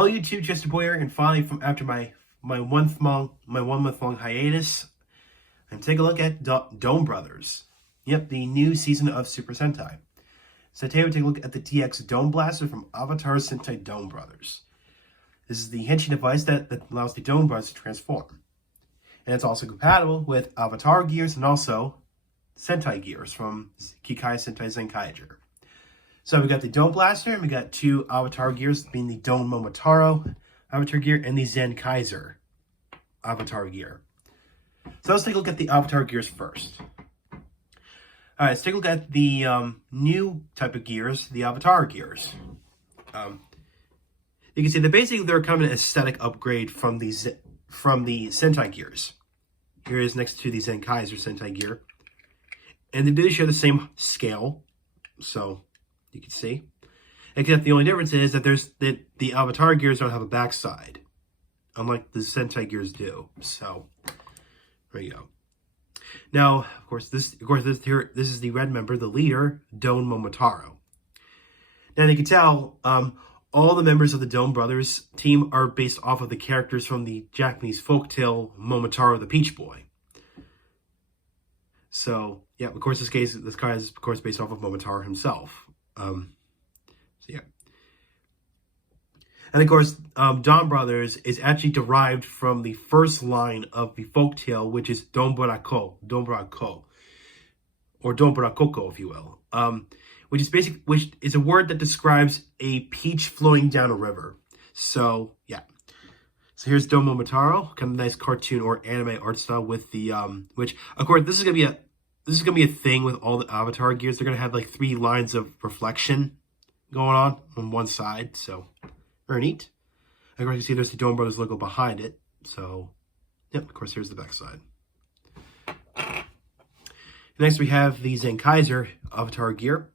Hello YouTube, just a boy here, and finally from after my 1 month long hiatus, I'm taking a look at Donbrothers. Yep, the new season of Super Sentai. So today we're taking a look at the TX DonBlaster from Avataro Sentai Donbrothers. This is the henshin device that allows the Donbrothers to transform. And it's also compatible with Avatar gears and also Sentai gears from Kikai Sentai Zenkaiger. So we got the DonBlaster, and we got two Avatar gears, being the Don Momotaro Avatar gear and the Zenkaiger Avatar gear. So let's take a look at the Avatar gears first. Alright, let's take a look at the new type of gears, the Avatar gears. You can see that basically they're kind of an aesthetic upgrade from the Sentai gears. Here it is next to the Zenkaiger Sentai gear. And they do share the same scale, so you can see. Except the only difference is that the Avatar gears don't have a backside, unlike the Sentai gears do. So there you go. Now, of course, this is the red member, the leader, Don Momotaro. Now you can tell, all the members of the Donbrothers team are based off of the characters from the Japanese folktale Momotaro the Peach Boy. So yeah, of course, this guy is of course based off of Momotaro himself. So yeah. And of course, Donbrothers is actually derived from the first line of the folktale, which is Donbrako, or Donbrakoko, if you will. Which is a word that describes a peach flowing down a river. So yeah. So here's Don Momotaro, kind of nice cartoon or anime art style with the which of course this is gonna be a thing with all the Avatar gears. They're gonna have like 3 lines of reflection going on one side, so very neat. And of course, you see there's the Donbrothers logo behind it. So, yep, of course, here's the back side. Next, we have the Zenkaiger Avatar gear.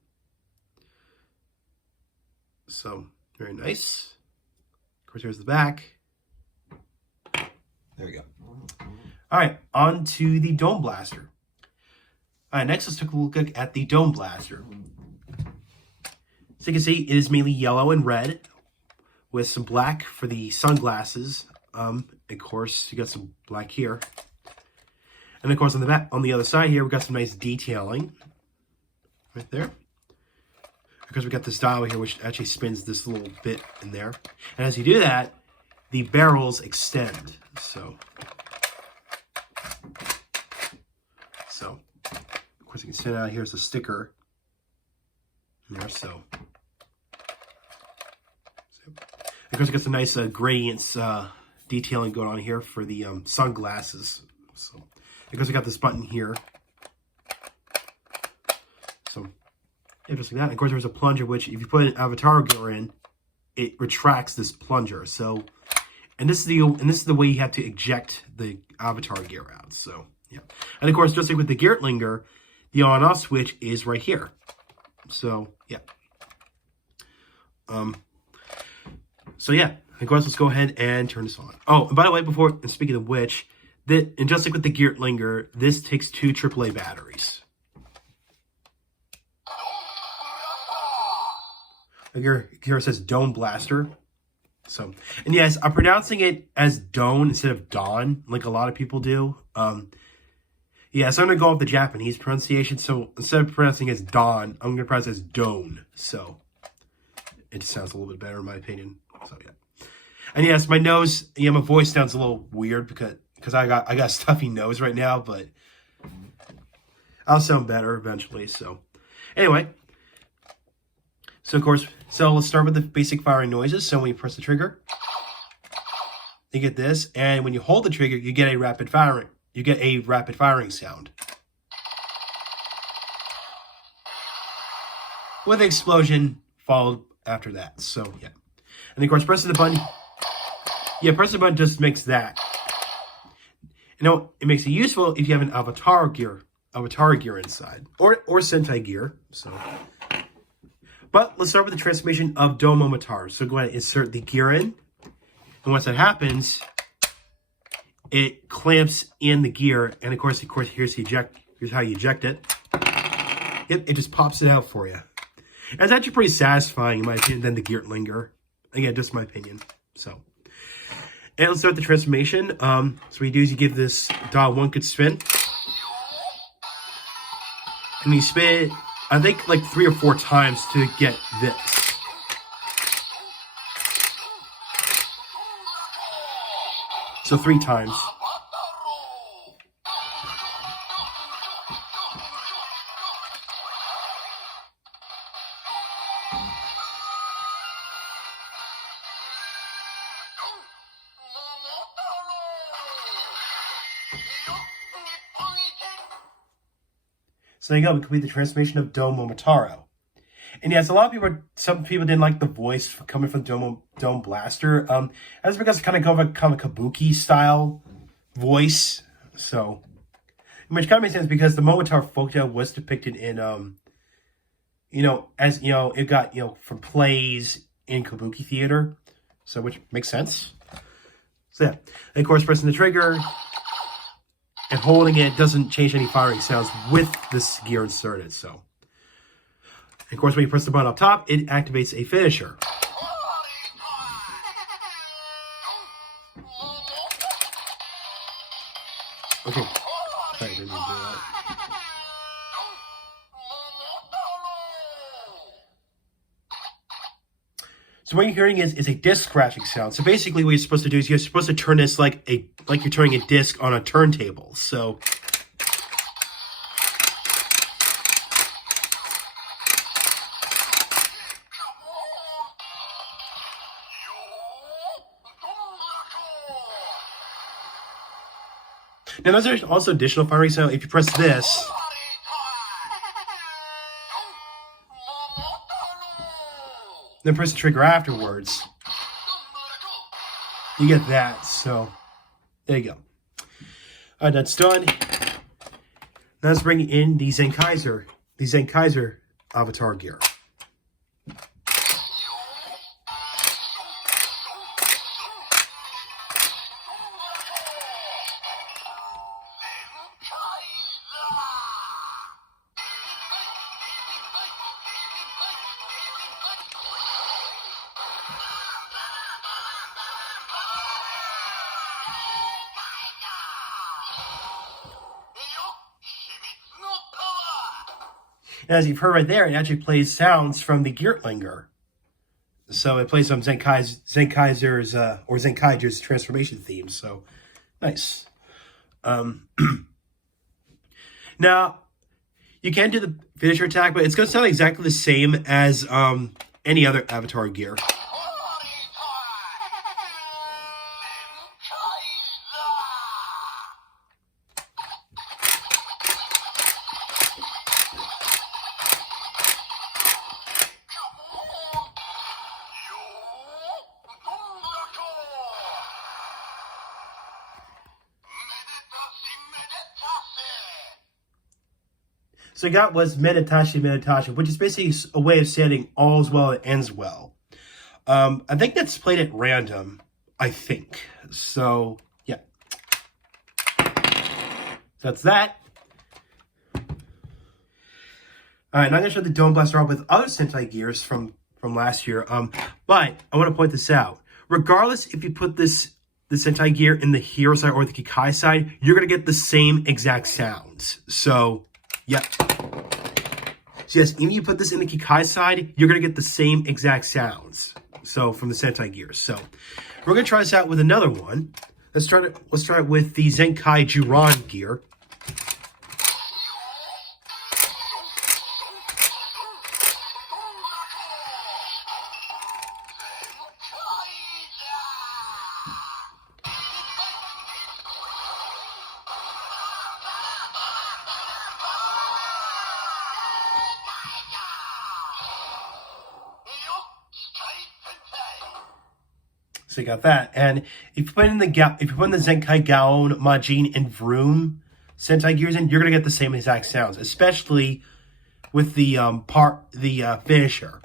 So, very nice. Of course, here's the back. There we go. All right, on to the DonBlaster. All right, next let's take a look at the DonBlaster. So you can see it is mainly yellow and red with some black for the sunglasses. Of course, you got some black here. And of course, on the back, on the other side here, we got some nice detailing right there. Because we got this dial here, which actually spins this little bit in there. And as you do that, the barrels extend. So of course, you can see out here's a sticker in there. So of course, it got some nice gradients detailing going on here for the sunglasses. So of course, we got this button here. So yeah, just like that. And of course, there's a plunger, which if you put an Avatar gear in, it retracts this plunger. So, and this is the way you have to eject the Avatar gear out. So yeah, and of course, just like with the Geertlinger, the on-off switch is right here. So yeah. So yeah, of course, let's go ahead and turn this on. Oh, and by the way, and speaking of which, and just like with the Geertlinger, this takes 2 AAA batteries. Here it says DonBlaster. So, and yes, I'm pronouncing it as Don instead of Don, like a lot of people do. Yeah, so I'm going to go with the Japanese pronunciation. So instead of pronouncing it as Don, I'm going to pronounce it as Don. So it just sounds a little bit better in my opinion. So yeah. And yes, my nose, yeah, my voice sounds a little weird because I got a stuffy nose right now, but I'll sound better eventually. So anyway. So of course, let's start with the basic firing noises. So when you press the trigger, you get this, and when you hold the trigger, you get a rapid firing. You get a rapid firing sound with an explosion followed after that. So yeah, and of course, pressing the button. Yeah, pressing the button just makes that. You know, it makes it useful if you have an Avatar gear inside, or Sentai gear. So. But let's start with the transformation of Don Momotaro. So go ahead and insert the gear in. And once that happens, it clamps in the gear. And of course, here's how you eject it. Yep, it just pops it out for you. And it's actually pretty satisfying, in my opinion, than the Geertlinger. Again, just my opinion. So, and let's start the transformation. So what you do is you give this doll one good spin. And you spin it, I think, like 3 or 4 times to get this. So 3 times. So there you go, we complete the transformation of Momotaro. And yes, some people didn't like the voice coming from DonBlaster. That's because it's kind of a kabuki style voice. So, which kind of makes sense because the Momotaro folktale was depicted in, as, it got, from plays in kabuki theater. So, which makes sense. So, yeah. And of course, pressing the trigger and holding it doesn't change any firing sounds with this gear inserted, so. And of course, when you press the button up top, it activates a finisher. Okay. Sorry, I didn't mean to do that. So what you're hearing is a disc scratching sound. So basically what you're supposed to do is you're supposed to turn this like you're turning a disc on a turntable. So now there's also additional firing sound. If you press this, then press the trigger afterwards, you get that. So there you go. All right, that's done. Now let's bring in the Zenkaiser Avatar gear. And as you've heard right there, it actually plays sounds from the Geertlinger. So it plays some Zenkaiser's transformation theme. So nice. Now, you can do the finisher attack, but it's going to sound exactly the same as any other Avatar gear. So I got was Meditashi, which is basically a way of saying all's well that ends well. I think that's played at random, I think. So, yeah. So that's that. Alright, now I'm going to show the DonBlaster off with other Sentai gears from last year. But I want to point this out. Regardless if you put the Sentai gear in the hero side or the Kikai side, you're going to get the same exact sounds. So, yeah. So yes, even if you put this in the Kikai side, you're going to get the same exact sounds. So, from the Sentai gears. So, we're going to try this out with another one. Let's try it with the Zenkai Juran gear. So you got that, and if you put in the Zenkai Gaon, Majin, and Vroom Sentai gears in, you're gonna get the same exact sounds, especially with the finisher.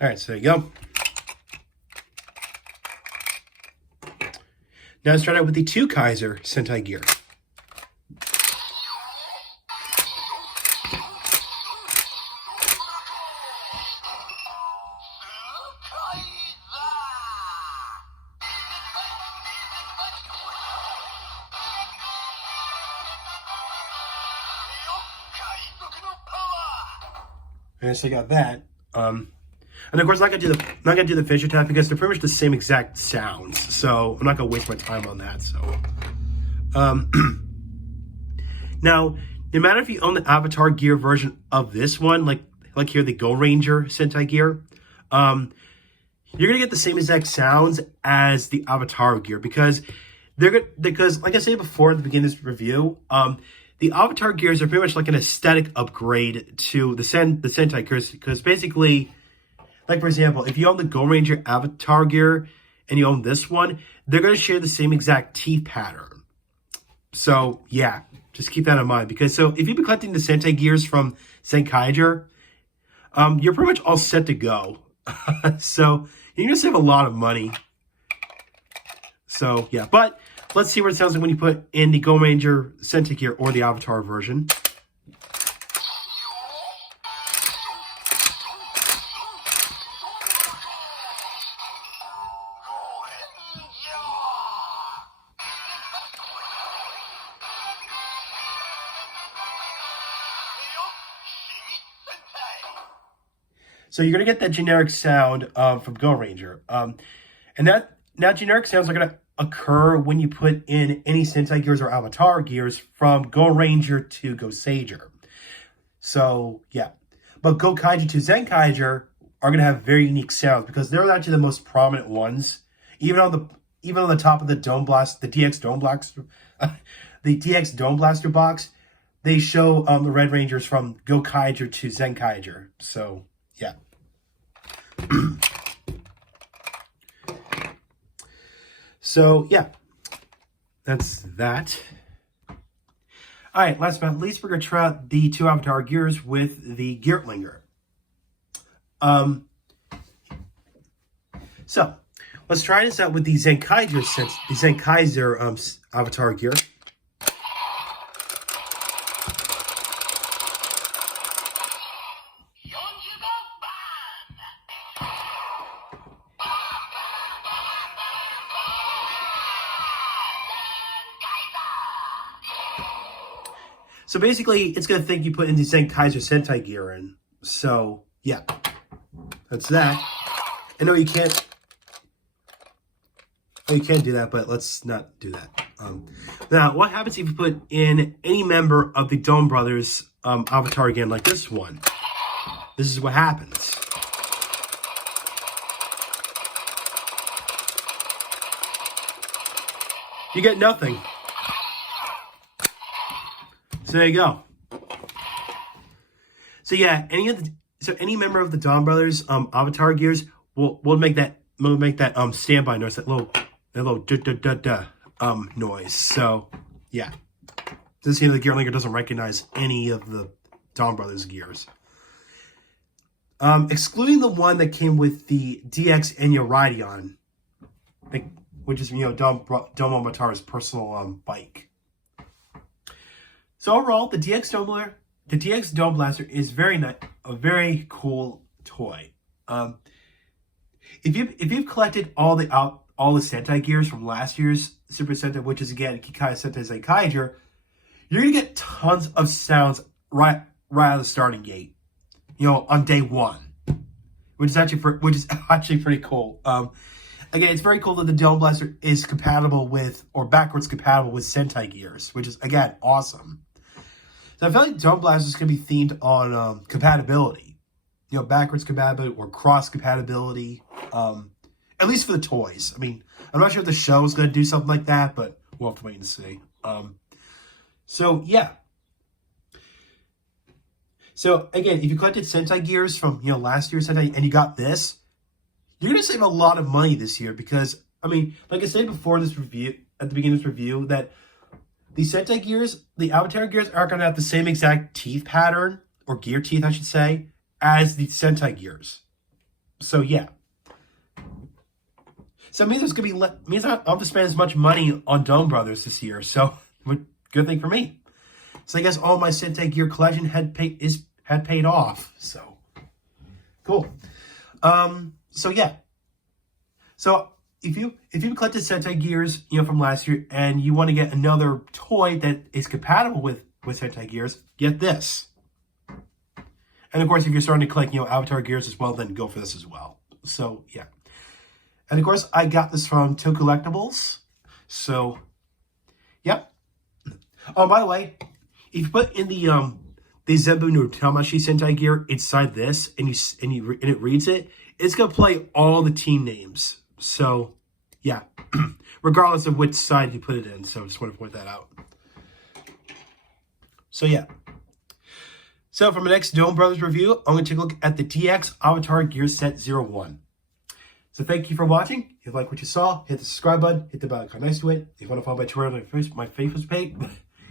Alright, so there you go. Now let's start out with the 2 Kaiser Sentai gear. And so I got that. And of course, I'm not gonna do the Fisher tap because they're pretty much the same exact sounds. So I'm not gonna waste my time on that. So, now, no matter if you own the Avatar gear version of this one, like here the Go Ranger Sentai gear, you're gonna get the same exact sounds as the Avatar gear because like I said before at the beginning of this review, the Avatar gears are pretty much like an aesthetic upgrade to the Sentai gears because basically, like for example, if you own the Go Ranger Avatar gear and you own this one, they're going to share the same exact teeth pattern. So yeah, just keep that in mind because so if you've been collecting the Sentai gears from Zenkaiger, you're pretty much all set to go. So you're going to save a lot of money. So yeah, but let's see what it sounds like when you put in the Go Ranger Sentai gear or the Avatar version. So you're going to get that generic sound from Go Ranger. And that generic sounds are going to occur when you put in any Sentai gears or Avatar gears from Go Ranger to Go Sager. So yeah, but Go Kaiju to Zenkaiger are going to have very unique sounds because they're actually the most prominent ones. Even on the top of the DonBlaster, the DX DonBlaster, the DX DonBlaster box, they show the Red Rangers from Go Kaiju to Zenkaiger. So yeah. So, yeah, that's that. All right, last but not least, we're going to try out the 2 Avatar gears with the Geertlinger. So, let's try this out with the Zenkaiser Avatar gear. So basically, it's going to think you put in the Zenkaiser Sentai gear in. So, yeah. That's that. I know you can't... Oh, you can do that, but let's not do that. Now, what happens if you put in any member of the Donbrothers Avatar again, like this one? This is what happens. You get nothing. So there you go. So yeah, any member of the Donbrothers Avatar gears will make that standby noise, that little noise. So yeah, this the Geertlinger doesn't recognize any of the Donbrothers gears, excluding the one that came with the DX Enya Raidion, which is Don Momotara's personal bike. So overall, the DX DonBlaster is a very cool toy. If you've collected all the Sentai gears from last year's Super Sentai, which is again Kikai Sentai Zenkaiger, you're gonna get tons of sounds right out of the starting gate. On day one, which is actually pretty cool. Again, it's very cool that the DonBlaster is compatible with, or backwards compatible with, Sentai gears, which is, again, awesome. So I feel like DonBlaster is going to be themed on compatibility. Backwards compatibility or cross compatibility. At least for the toys. I mean, I'm not sure if the show is going to do something like that, but we'll have to wait and see. So, yeah. So, again, if you collected Sentai gears from, last year's Sentai, and you got this, you're going to save a lot of money this year because, I mean, like I said before this review, at the beginning of this review, that the Sentai gears, the Avatar gears, are going to have the same exact teeth pattern, or gear teeth, I should say, as the Sentai gears. So yeah. So it means there's gonna be means I don't have to spend as much money on Donbrothers this year. So good thing for me. So I guess all my Sentai gear collection had paid off. So cool. So yeah. So if you collected Sentai gears, from last year, and you want to get another toy that is compatible with Sentai gears, get this. And of course, if you're starting to collect, Avatar gears as well, then go for this as well. So yeah. And of course, I got this from Two Collectibles. So, yep. Oh, by the way, if you put in the Zenbu no Tamashi Sentai gear inside this, and it reads it, it's gonna play all the team names. So, yeah, regardless of which side you put it in. So, just want to point that out. So, yeah. So, for my next Donbrothers review, I'm gonna take a look at the DX Avatar Gear Set 01. So thank you for watching. If you like what you saw, hit the subscribe button, hit the bell icon next to it. If you want to follow my Twitter and my Facebook page,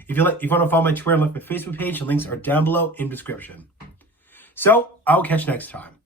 if you want to follow my Twitter and my Facebook page, the links are down below in the description. So I'll catch you next time.